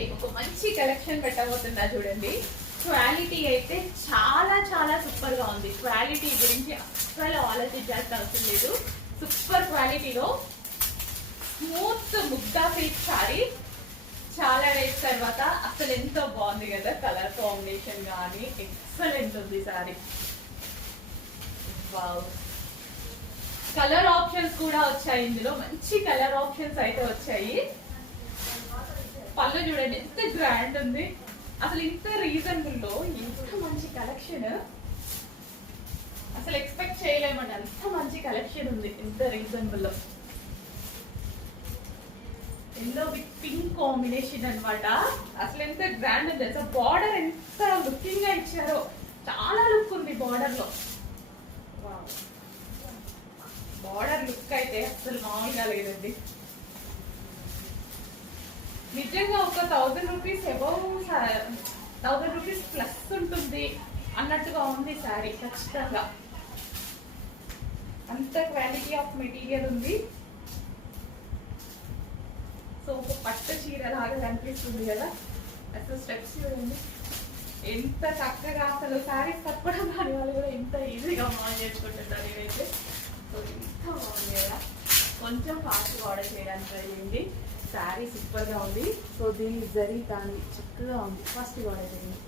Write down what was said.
మళ్ళీ ఒక మంచి కలెక్షన్ పెట్టబోతున్నా చూడండి. క్వాలిటీ అయితే చాలా చాలా సూపర్ గా ఉంది. క్వాలిటీ గురించి అస్సలు ఆలోచించాల్సిన అవసరం లేదు. సూపర్ క్వాలిటీలో స్మూత్ ముగ్ధా సిల్క్ సారీ. చాలా డేస్ తర్వాత అసలు ఎంతో బాగుంది కదా, కలర్ కాంబినేషన్ కానీ ఎక్సలెంట్ ఉంది సారీ. వావ్, కలర్ ఆప్షన్స్ కూడా వచ్చాయి ఇందులో, మంచి కలర్ ఆప్షన్స్ అయితే వచ్చాయి. పళ్ళు చూడండి ఎంత గ్రాండ్ ఉంది. అసలు ఇంత రీజనబుల్ లో ఇంత మంచి కలెక్షన్ అసలు ఎక్స్పెక్ట్ చేయలేమండి. అంత మంచి కలెక్షన్ ఉంది ఇంత రీజనబుల్ లో. ఎల్లో విత్ పింక్ కాంబినేషన్ అన్నమాట. అసలు ఎంత గ్రాండ్ ఉంది. అసలు బార్డర్ ఎంత లుకింగ్ గా ఇచ్చారో, చాలా లుక్ ఉంది బార్డర్ లో. బార్డర్ లుక్ అయితే అసలు మామూలుగా లేదండి. నిజంగా ఒక 1000 రూపీస్ అబౌవ్, 1000 రూపీస్ ప్లస్ ఉంటుంది అన్నట్టుగా ఉంది శారీ. ఖచ్చితంగా అంత క్వాలిటీ ఆఫ్ మెటీరియల్ ఉంది. సో ఒక పట్టు చీర లాగా కనిపిస్తుంది కదా. అసలు స్టెప్స్ చూడండి ఎంత చక్కగా, అసలు శారీస్ తప్పడం దాని వాళ్ళు కూడా ఎంత ఈజీగా మాల్ చేసుకుంటున్నారు ఇవైతే. సో ఎంత బాగుంది కదా. కొంచెం ఫాస్ట్గా ఆర్డర్ చేయడానికి ట్రై చేయండి. శారీ సూపర్గా ఉంది. సో దీని జరీ కానీ చక్కగా ఉంది. ఫాస్ట్గా ఆర్డర్ చేయండి.